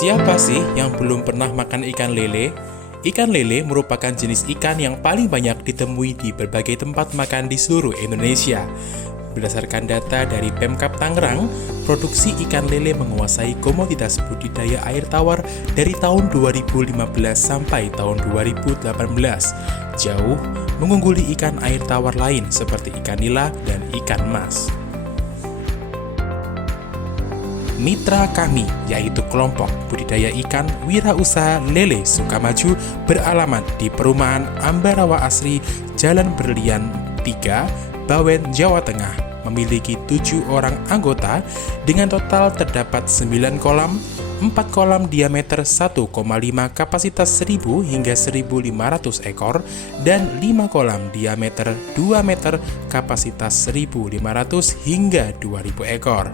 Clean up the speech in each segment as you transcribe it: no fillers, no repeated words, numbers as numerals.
Siapa sih yang belum pernah makan ikan lele? Ikan lele merupakan jenis ikan yang paling banyak ditemui di berbagai tempat makan di seluruh Indonesia. Berdasarkan data dari Pemkab Tangerang, produksi ikan lele menguasai komoditas budidaya air tawar dari tahun 2015 sampai tahun 2018. Jauh mengungguli ikan air tawar lain seperti ikan nila dan ikan mas. Mitra kami, yaitu kelompok budidaya ikan Wirausaha Lele Sukamaju beralamat di Perumahan Ambarawa Asri, Jalan Berlian 3, Bawen, Jawa Tengah, memiliki 7 orang anggota dengan total terdapat 9 kolam, 4 kolam diameter 1,5 kapasitas 1000 hingga 1500 ekor, dan 5 kolam diameter 2 meter kapasitas 1500 hingga 2000 ekor.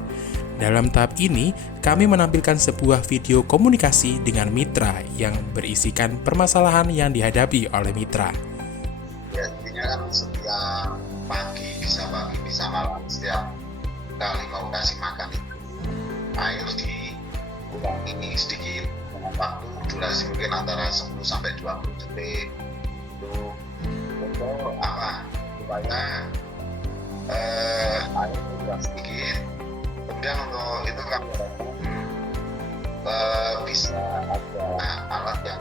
Dalam tahap ini, kami menampilkan sebuah video komunikasi dengan mitra yang berisikan permasalahan yang dihadapi oleh mitra. Ya, intinya kan setiap pagi bisa malam, setiap kali mau kasih makan itu air dikurangi sedikit dengan waktu durasi mungkin antara 10 sampai 20 detik. Itu untuk apa? Supaya air kurang sedikit. Kemudian untuk itu kami bisa ada alat yang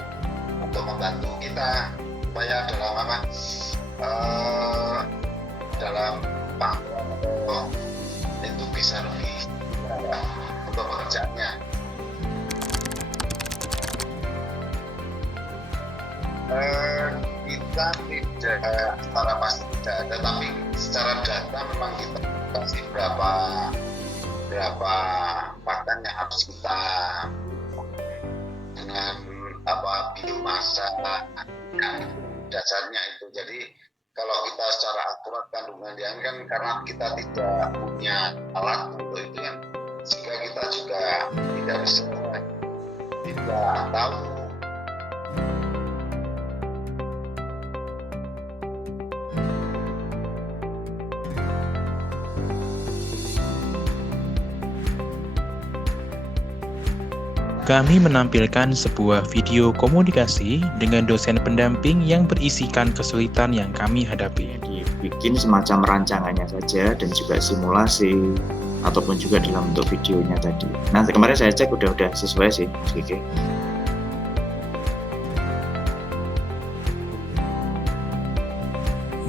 untuk membantu kita supaya dalam pangkuan itu bisa lebih untuk pekerjaannya. Kita tidak secara pasti tidak ada, tapi secara data memang kita kasih berapa pakan yang harus kita dengan biomasa dasarnya itu. Jadi kalau kita secara akurat kandungan dia kan karena kita tidak punya alat untuk itu kan, sehingga kita juga tidak bisa tahu. Kami menampilkan sebuah video komunikasi dengan dosen pendamping yang berisikan kesulitan yang kami hadapi. Dibikin semacam rancangannya saja dan juga simulasi ataupun juga dalam bentuk videonya tadi. Nanti kemarin saya cek udah sesuai sih, Mas Kiki.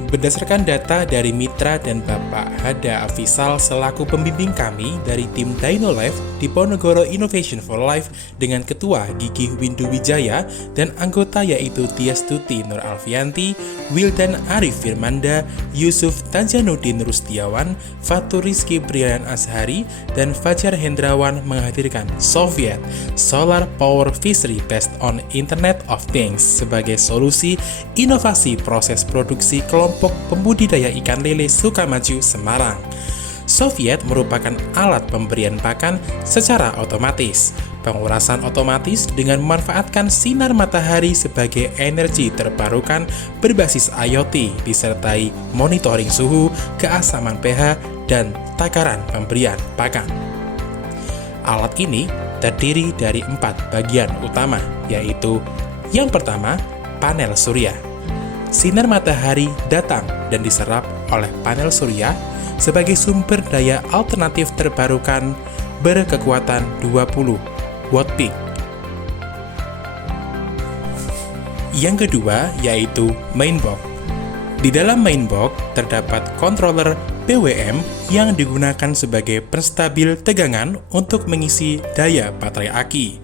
Berdasarkan data dari Mitra dan Bapak Hada Afisal selaku pembimbing kami dari tim Dino Life di Ponorogo Innovation for Life dengan Ketua Gigi Windu Wijaya dan anggota yaitu Tiastuti Nur Alfianti, Wildan Arif Firmanda, Yusuf Tajanuddin Rustiawan, Fatur Rizky Brian Ashari, dan Fajar Hendrawan menghadirkan Soviet Solar Power Fishery Based on Internet of Things sebagai solusi inovasi proses produksi kelompok pembudidaya ikan lele Sukamaju, Semarang. Soviet merupakan alat pemberian pakan secara otomatis, pengurasan otomatis dengan memanfaatkan sinar matahari sebagai energi terbarukan berbasis IoT disertai monitoring suhu, keasaman pH, dan takaran pemberian pakan. Alat ini terdiri dari 4 bagian utama, yaitu yang pertama, panel surya. Sinar matahari datang dan diserap oleh panel surya sebagai sumber daya alternatif terbarukan berkekuatan 20 watt peak. Yang kedua yaitu mainbox. Di dalam mainbox terdapat controller PWM yang digunakan sebagai penstabil tegangan untuk mengisi daya baterai aki.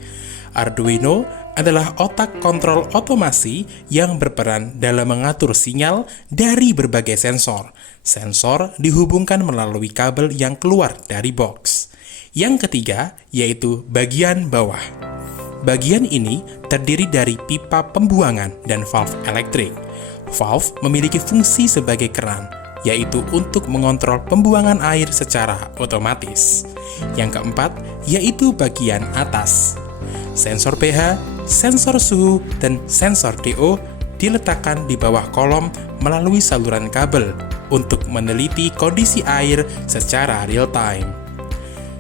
Arduino adalah otak kontrol otomasi yang berperan dalam mengatur sinyal dari berbagai sensor. Sensor dihubungkan melalui kabel yang keluar dari box. Yang ketiga yaitu bagian bawah. Bagian ini terdiri dari pipa pembuangan dan valve elektrik. Valve memiliki fungsi sebagai keran, yaitu untuk mengontrol pembuangan air secara otomatis. Yang keempat yaitu bagian atas. Sensor pH, sensor suhu, dan sensor DO diletakkan di bawah kolom melalui saluran kabel untuk meneliti kondisi air secara real time.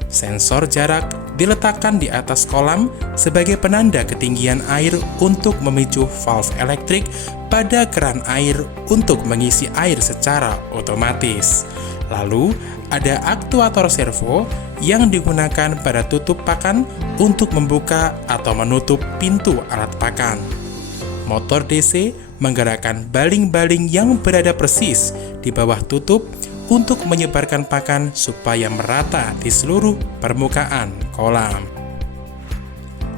Sensor jarak diletakkan di atas kolam sebagai penanda ketinggian air untuk memicu valve elektrik pada keran air untuk mengisi air secara otomatis. Lalu, ada aktuator servo yang digunakan pada tutup pakan untuk membuka atau menutup pintu alat pakan. Motor DC menggerakkan baling-baling yang berada persis di bawah tutup untuk menyebarkan pakan supaya merata di seluruh permukaan kolam.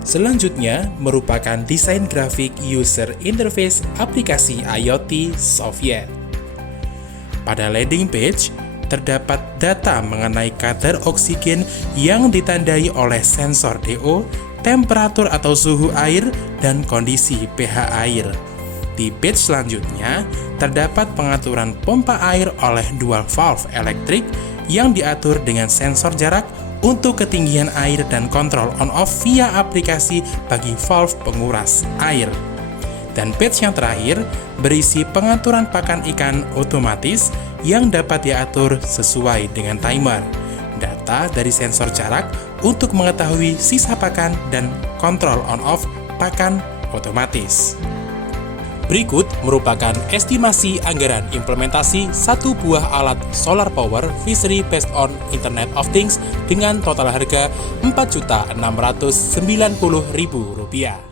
Selanjutnya merupakan desain grafik user interface aplikasi IoT Soviet. Pada landing page, terdapat data mengenai kadar oksigen yang ditandai oleh sensor DO, temperatur atau suhu air, dan kondisi pH air. Di page selanjutnya, terdapat pengaturan pompa air oleh dual valve elektrik yang diatur dengan sensor jarak untuk ketinggian air dan kontrol on-off via aplikasi bagi valve penguras air. Dan page yang terakhir berisi pengaturan pakan ikan otomatis yang dapat diatur sesuai dengan timer, data dari sensor jarak untuk mengetahui sisa pakan, dan kontrol on-off pakan otomatis. Berikut merupakan estimasi anggaran implementasi satu buah alat solar power fishery based on Internet of Things dengan total harga Rp4.690.000.